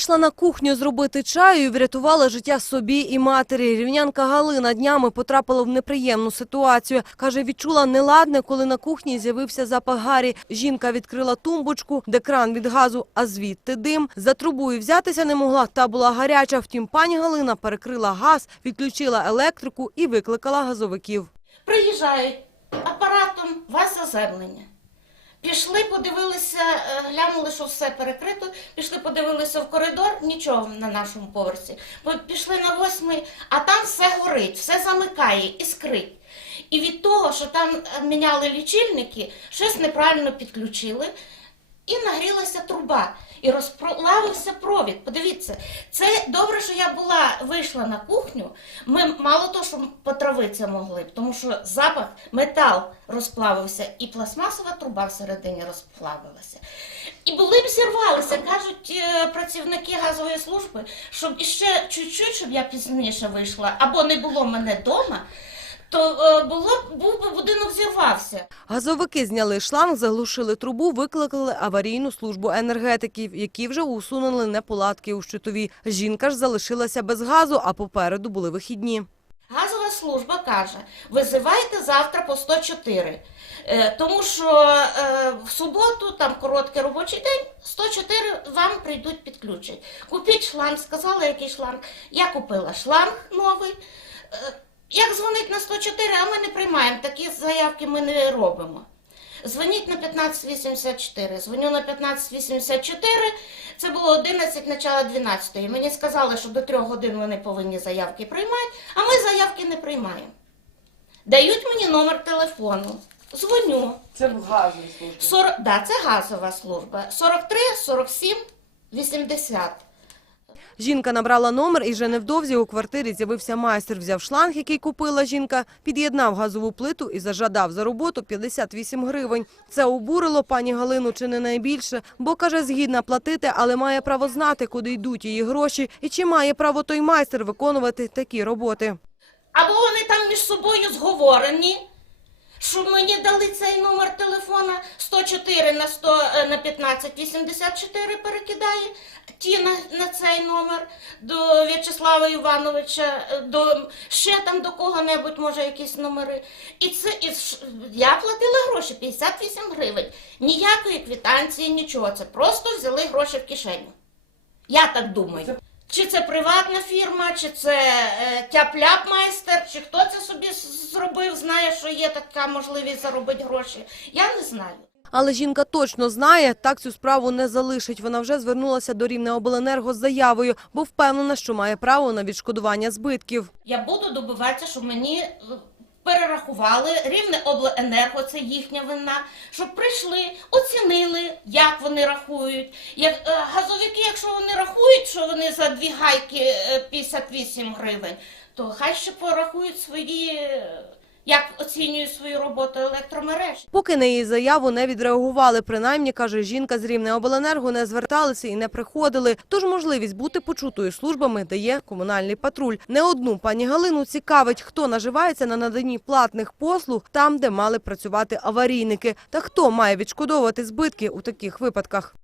Вийшла на кухню зробити чаю і врятувала життя собі і матері. Рівнянка Галина днями потрапила в неприємну ситуацію. Каже, відчула неладне, коли на кухні з'явився запах гарі. Жінка відкрила тумбочку, де кран від газу, а звідти дим. За трубою взятися не могла, та була гаряча. Втім, пані Галина перекрила газ, відключила електрику і викликала газовиків. Приїжджають апаратом вас заземлення. Пішли, подивилися, е, глянули, що все перекрито. Пішли, подивилися в коридор, нічого на нашому поверсі. Пішли на восьмий, а там все горить, все замикає, іскрить. І від того, що там міняли лічильники, щось неправильно підключили, і нагрілася труба. І розплавився провід. Подивіться, це добре, що я була вийшла на кухню. Ми мало того, що потравитися могли, тому що запах, метал розплавився, і пластмасова труба всередині розплавилася. І були б зірвалися, кажуть е, працівники газової служби, щоб іще чуть-чуть, щоб я пізніше вийшла, або не було мене вдома, то е, було був би будинок зірвався. Газовики зняли шланг, заглушили трубу, викликали аварійну службу енергетиків, які вже усунули неполадки у щитові. Жінка ж залишилася без газу, а попереду були вихідні. Газова служба каже, визивайте завтра по 104. Е, тому що е, в суботу, там короткий робочий день, 104 вам прийдуть підключать. Купіть шланг, сказали, який шланг. Я купила шланг новий. Як дзвонить на 104, а ми не приймаємо, такі заявки ми не робимо. Дзвоніть на 1584. Дзвоню на 1584. Це було 11, начало 12. Мені сказали, що до 3 годин вони повинні заявки приймати, а ми заявки не приймаємо. Дають мені номер телефону. Дзвоню. Це в газовій службі. 40, да, це газова служба. 43 47 80. Жінка набрала номер і вже невдовзі у квартирі з'явився майстер. Взяв шланг, який купила жінка, під'єднав газову плиту і зажадав за роботу 58 гривень. Це обурило пані Галину чи не найбільше, бо, каже, згідна платити, але має право знати, куди йдуть її гроші і чи має право той майстер виконувати такі роботи. Або вони там між собою зговорені, що мені дали цей номер телефона 104 на 100 е, на 15 84 перекидає, ті на, на цей номер до В'ячеслава Івановича, е, до ще там до кого-небудь, може, якісь номери. І це і я платила гроші 58 гривень. Ніякої квитанції, нічого. Це просто взяли гроші в кишеню. Я так думаю. Чи це приватна фірма, чи це е, тяп-ляп майстер, чи хто це собі з- зробив, знає, що є така можливість заробити гроші. Я не знаю. Але жінка точно знає, так цю справу не залишить. Вона вже звернулася до Рівнеобленерго з заявою, бо впевнена, що має право на відшкодування збитків. Я буду добиватися, щоб мені е, перерахували рівне обленерго, це їхня вина, щоб прийшли, оцінили, як вони рахують. Як, е, газовики, якщо вони рахують, що вони за дві гайки е, 58 гривень, то хай ще порахують свої, е, як оцінюють свою роботу електромереж. Поки на її заяву не відреагували, принаймні, каже жінка з Рівнеобленерго, не зверталися і не приходили. Тож можливість бути почутою службами дає комунальний патруль. Не одну пані Галину цікавить, хто наживається на наданні платних послуг там, де мали працювати аварійники, та хто має відшкодовувати збитки у таких випадках.